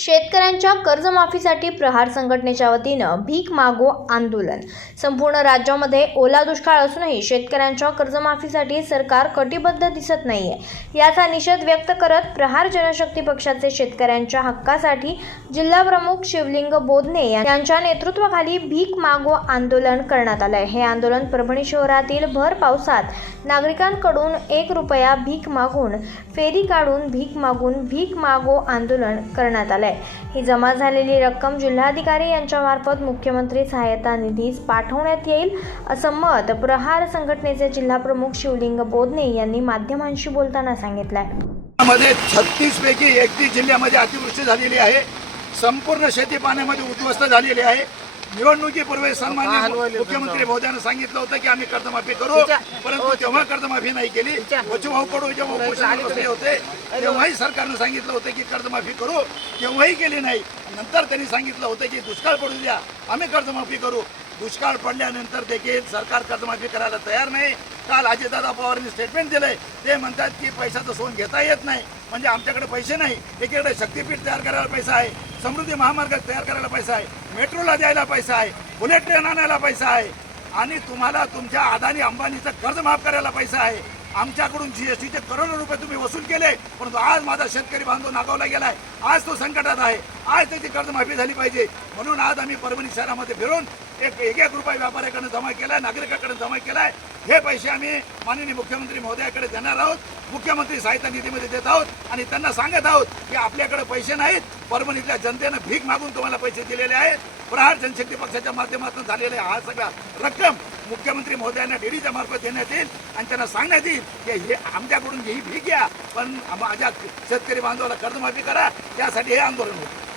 शेतकऱ्यांच्या कर्जमाफीसाठी प्रहार संघटनेच्या वतीनं भीक मागो आंदोलन. संपूर्ण राज्यामध्ये ओला दुष्काळ असूनही शेतकऱ्यांच्या कर्जमाफीसाठी सरकार कटिबद्ध दिसत नाहीये. याचा निषेध व्यक्त करत प्रहार जनशक्ती पक्षाचे शेतकऱ्यांच्या हक्कासाठी जिल्हा प्रमुख शिवलिंग बोधने यांच्या नेतृत्वाखाली भीक मागो आंदोलन करण्यात आलंय. हे आंदोलन परभणी शहरातील भर पावसात नागरिकांकडून एक रुपया भीक मागून फेरी काढून भीक मागून भीक मागो आंदोलन करण्यात आलंय. ही जमा झालेली रक्कम जिल्हाधिकारी यांच्यामार्फत मुख्यमंत्री सहायता निधीस पाठवण्यात येईल असं मत प्रहार संघटनेचे जिल्हाप्रमुख शिवलिंग बोधने यांनी माध्यमांशी बोलताना सांगितलंय. मध्ये छत्तीस पैकी एकतीस जिल्ह्यामध्ये अतिवृष्टी झालेली आहे. संपूर्ण शेती पाण्यामध्ये उद्ध्वस्त झालेली आहे. निवडणुकीपूर्वी सन्मान्य मुख्यमंत्री महोदयानं सांगितलं होतं की आम्ही कर्जमाफी करू परंतु तेव्हा कर्जमाफी नाही केली. बचूभाऊ कडू जेव्हा उपोषणाला बसले होते तेव्हाही सरकारनं सांगितलं होतं की कर्जमाफी करू तेव्हाही केली नाही. नंतर त्यांनी सांगितलं होतं की दुष्काळ पडू द्या आम्ही कर्जमाफी करू. दुष्काळ पडल्यानंतर देखील सरकार कर्जमाफी करायला तयार नाही. काल अजितदादा पवारांनी स्टेटमेंट दिलंय. ते म्हणतात की पैशाचं सोन घेता येत नाही. म्हणजे आमच्याकडे पैसे नाही. एकीकडे शक्तीपीठ तयार करायला पैसा आहे. समृद्धी महामार्ग तयार करायला पैसा आहे. मेट्रोला द्यायला पैसा आहे. बुलेट ट्रेन आणायला पैसा आहे. आणि तुम्हाला तुमच्या अदानी अंबानीचं कर्ज माफ करायला पैसा आहे. आमच्याकडून जी एस टीचे करोडो रुपये तुम्ही वसूल केले. परंतु आज माझा शेतकरी बांधव नागावला गेलाय. आज तो संकटात आहे. आज त्याची कर्जमाफी झाली पाहिजे. म्हणून आज आम्ही परभणी शहरामध्ये फिरून एक एक एक रुपये व्यापाऱ्याकडे जमा केलाय नागरिकाकडे जमा केलाय. हे पैसे आम्ही माननीय मुख्यमंत्री महोदयाकडे देणार आहोत. मुख्यमंत्री सहायता निधीमध्ये देत आहोत आणि त्यांना सांगत आहोत की आपल्याकडे पैसे नाहीत. परभणीतल्या जनतेनं भीक मागून तुम्हाला पैसे दिलेले आहेत. प्रहार जनशक्ती पक्षाच्या माध्यमातून झालेले हा सगळा रक्कम मुख्यमंत्री महोदयांना डीडीच्या मार्फत देण्यात येईल आणि त्यांना सांगण्यात येईल की हे आमच्याकडून ही भीक घ्या. पण माझ्या शेतकरी बांधवाला कर्जमाफी करा. त्यासाठी हे आंदोलन होतं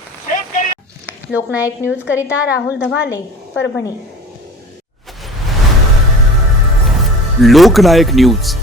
लोकनायक न्यूज करिता राहुल धवाले परभणी. लोकनायक न्यूज.